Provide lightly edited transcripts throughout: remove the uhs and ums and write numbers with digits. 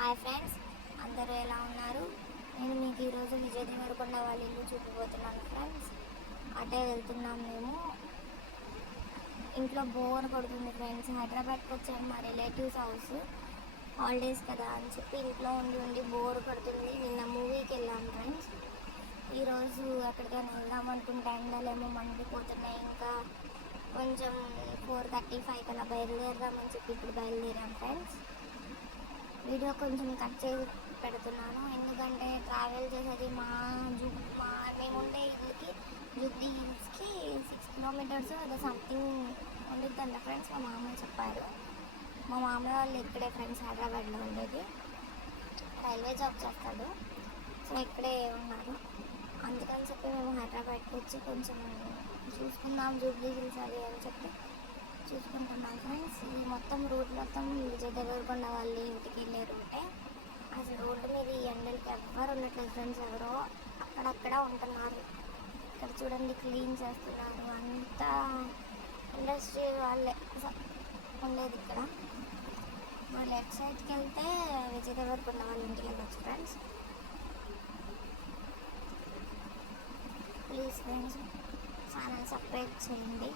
Hi friends, అందరూ ఎలా ఉన్నారు? నేను మీకు ఈరోజు విజయ్ దేవరకొండ వాళ్ళ ఇల్లు చూపిపోతున్నాను ఫ్రెండ్స్. అటే వెళ్తున్నాం మేము. ఇంట్లో బోర్ కొడుతుంది ఫ్రెండ్స్. హైదరాబాద్కి వచ్చాము, మా రిలేటివ్స్ హౌస్. హాలిడేస్ కదా అని చెప్పి ఇంట్లో ఉండి ఉండి బోర్ కొడుతుంది. నిన్న మూవీకి వెళ్ళాం ఫ్రెండ్స్. ఈరోజు ఎక్కడికైనా వెళ్దాం అనుకుంటే ఎండలేమో మండిపోతున్నాయి. ఇంకా కొంచెం 4:35 అలా బయలుదేరదామని చెప్పి ఇప్పుడు బయలుదేరాం ఫ్రెండ్స్. వీడియో కొంచెం కట్ చేసి పెడుతున్నాను, ఎందుకంటే ట్రావెల్ చేసేది మేముండే ఇల్లుకి జూబ్లీ హిల్స్కి 6 కిలోమీటర్స్ అదే సంథింగ్ ఉండిద్దంట ఫ్రెండ్స్. మా మామ చెప్పారు. మా మామయ్య వాళ్ళు ఇక్కడే ఫ్రెండ్స్, హైదరాబాద్లో ఉండేది. రైల్వే జాబ్ చేస్తాడు, సో ఇక్కడే ఉన్నారు. అందుకని చెప్పి మేము హైదరాబాద్కి వచ్చి కొంచెం చూసుకుందాం జూబ్లీ హిల్స్ అది అని చెప్పి చూసుకుంటున్నాం ఫ్రెండ్స్. ఇది మొత్తం రూట్ మొత్తం విజయ్ దేవరకొండ వాళ్ళ ఇంటికి వెళ్ళే రూటే. అసలు రోడ్డు మీద ఈ ఎండలకి ఎవ్వరు ఉండట్లేదు ఫ్రెండ్స్. ఎవరో అక్కడక్కడ ఉంటున్నారు. ఇక్కడ చూడండి, క్లీన్ చేస్తున్నారు. అంతా ఇండస్ట్రీ వాళ్ళే ఉండేది ఇక్కడ. ఇప్పుడు లెఫ్ట్ సైడ్కి వెళ్తే విజయ్ దేవరకొండ వాళ్ళ ఇంటికి వెళ్ళొచ్చు friends. Please friends, channel subscribe చేయండి.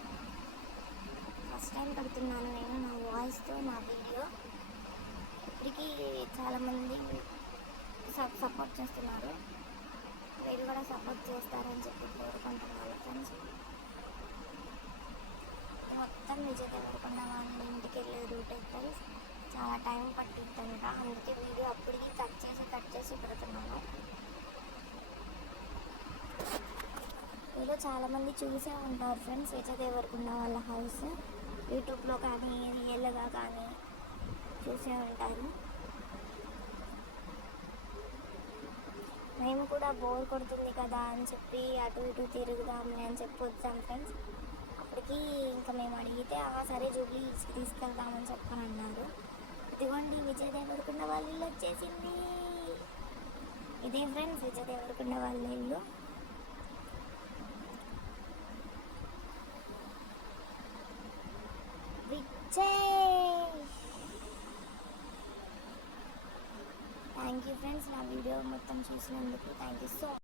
ఫస్ట్ టైం పెడుతున్నాను నేను నా వాయిస్తో నా వీడియో. ఇప్పటికీ చాలామంది సపోర్ట్ చేస్తున్నారు. మీరు కూడా సపోర్ట్ చేస్తారని చెప్పి కోరుకుంటున్నాను ఫ్రెండ్స్. మొత్తం విజయ్ దేవరకొండ వాళ్ళ ఇంటికి వెళ్ళే రూటే ఫ్రెండ్స్. చాలా టైం పట్టిద్దంట, అందుకే వీడియో అప్పటికి కట్ చేసి పెడుతున్నాను. మీలో చాలామంది చూసే ఉంటారు ఫ్రెండ్స్ విజయ్ దేవరకొండ వాళ్ళ హౌస్. యూట్యూబ్లో కానీ రియల్గా కానీ చూసే ఉంటారు. మేము కూడా బోర్ కొడుతుంది కదా అని చెప్పి అటు ఇటు తిరుగుదాంలే అని చెప్పి వచ్చాం ఫ్రెండ్స్. అప్పటికి ఇంకా మేము అడిగితే సరే జూబ్లీ హిల్స్కి తీసుకెళ్తామని చెప్పని అన్నారు. ఇదిగోండి విజయ్ దేవరకొండ వాళ్ళ ఇల్లు వచ్చేసింది. ఇదే ఫ్రెండ్స్ విజయ్ దేవరకొండ వాళ్ళ ఇల్లు. థ్యాంక్ యూ ఫ్రెండ్స్, నా వీడియో మొత్తం చూసినందుకు థ్యాంక్ యూ సో